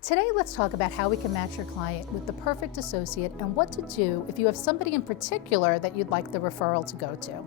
Today, let's talk about how we can match your client with the perfect associate and what to do if you have somebody in particular that you'd like the referral to go to.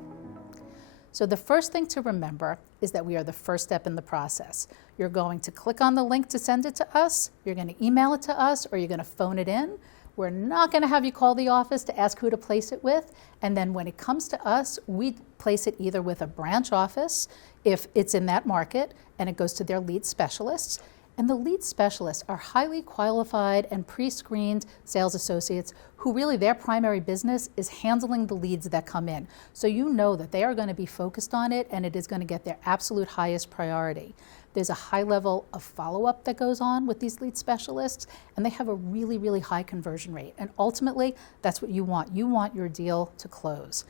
So the first thing to remember is that we are the first step in the process. You're going to click on the link to send it to us, you're going to email it to us, or you're going to phone it in. We're not going to have you call the office to ask who to place it with. And then when it comes to us, we place it either with a branch office, if it's in that market, and it goes to their lead specialists. And the lead specialists are highly qualified and pre-screened sales associates who really their primary business is handling the leads that come in. So you know that they are going to be focused on it and it is going to get their absolute highest priority. There's a high level of follow-up that goes on with these lead specialists, and they have a really, really high conversion rate. And ultimately, that's what you want. You want your deal to close.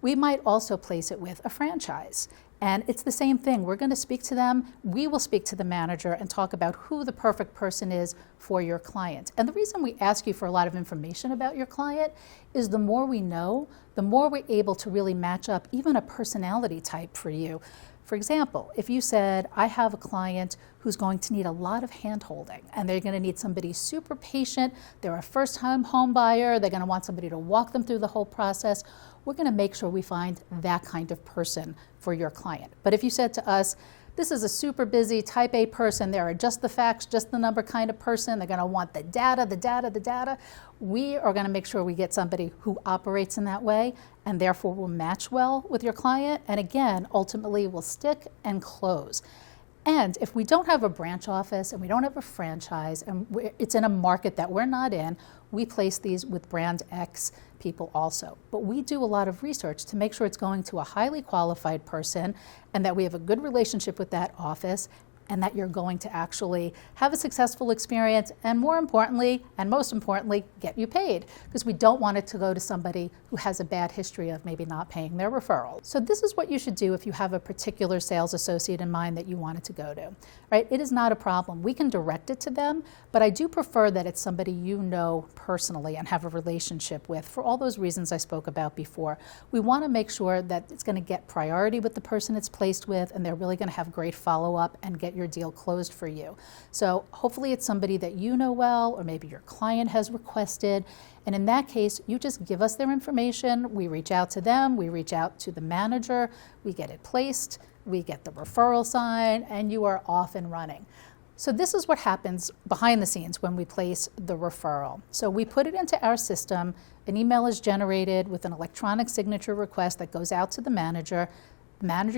We might also place it with a franchise. And it's the same thing. We're going to speak to them. We will speak to the manager and talk about who the perfect person is for your client. And the reason we ask you for a lot of information about your client is the more we know, the more we're able to really match up even a personality type for you. For example, if you said, I have a client who's going to need a lot of hand-holding and they're going to need somebody super patient, they're a first-time home buyer, they're going to want somebody to walk them through the whole process, we're going to make sure we find that kind of person for your client. But if you said to us, this is a super busy type A person, they're just the facts, just the number kind of person, they're going to want the data, we are going to make sure we get somebody who operates in that way and therefore will match well with your client and again, ultimately will stick and close. And if we don't have a branch office and we don't have a franchise and it's in a market that we're not in, we place these with brand X people also. But we do a lot of research to make sure it's going to a highly qualified person and that we have a good relationship with that office and that you're going to actually have a successful experience and more importantly, and most importantly, get you paid because we don't want it to go to somebody who has a bad history of maybe not paying their referrals. So this is what you should do if you have a particular sales associate in mind that you want it to go to, right? It is not a problem. We can direct it to them, but I do prefer that it's somebody you know personally and have a relationship with for all those reasons I spoke about before. We want to make sure that it's going to get priority with the person it's placed with and they're really going to have great follow-up and get your deal closed for you. So hopefully it's somebody that you know well or maybe your client has requested. And in that case, you just give us their information, we reach out to them, we reach out to the manager, we get it placed, we get the referral signed, and you are off and running. So this is what happens behind the scenes when we place the referral. So we put it into our system, an email is generated with an electronic signature request that goes out to the manager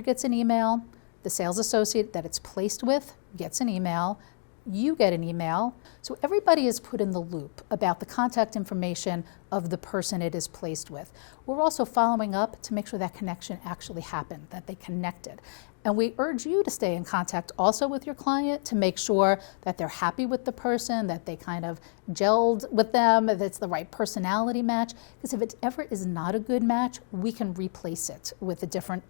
gets an email, the sales associate that it's placed with gets an email, you get an email. So everybody is put in the loop about the contact information of the person it is placed with. We're also following up to make sure that connection actually happened, that they connected. And we urge you to stay in contact also with your client to make sure that they're happy with the person, that they kind of gelled with them, that it's the right personality match. Because if it ever is not a good match, we can replace it with a different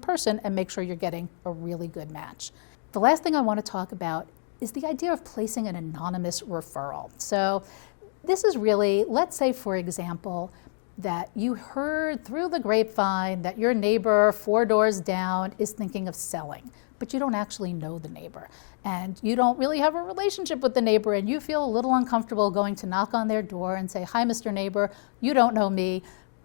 person and make sure you're getting a really good match. The last thing I want to talk about is the idea of placing an anonymous referral. So this is really, let's say for example, that you heard through the grapevine that your neighbor 4 doors down is thinking of selling, but you don't actually know the neighbor. And you don't really have a relationship with the neighbor and you feel a little uncomfortable going to knock on their door and say, hi, Mr. Neighbor, you don't know me,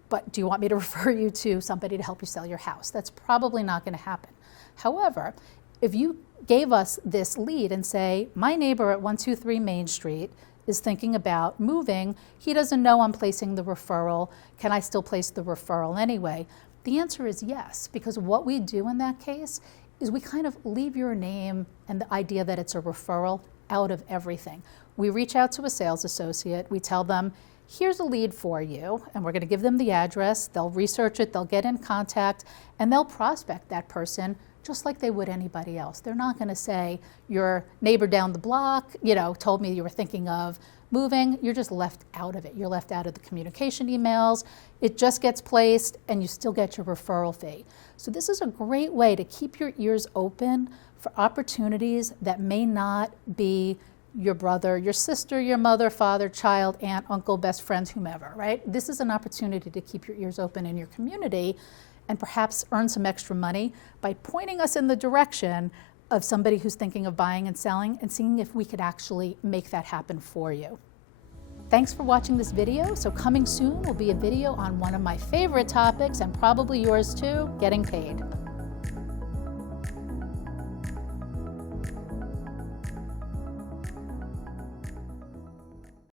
but do you want me to refer you to somebody to help you sell your house? That's probably not going to happen. However, if you gave us this lead and say, my neighbor at 123 Main Street is thinking about moving, he doesn't know I'm placing the referral, can I still place the referral anyway? The answer is yes, because what we do in that case is we kind of leave your name and the idea that it's a referral out of everything. We reach out to a sales associate, we tell them, here's a lead for you, and we're going to give them the address, they'll research it, they'll get in contact, and they'll prospect that person just like they would anybody else. They're not going to say, your neighbor down the block, told me you were thinking of moving. You're just left out of it. You're left out of the communication emails. It just gets placed, and you still get your referral fee. So this is a great way to keep your ears open for opportunities that may not be your brother, your sister, your mother, father, child, aunt, uncle, best friend, whomever, right? This is an opportunity to keep your ears open in your community and perhaps earn some extra money by pointing us in the direction of somebody who's thinking of buying and selling and seeing if we could actually make that happen for you. Thanks for watching this video. So coming soon will be a video on one of my favorite topics, and probably yours too, getting paid.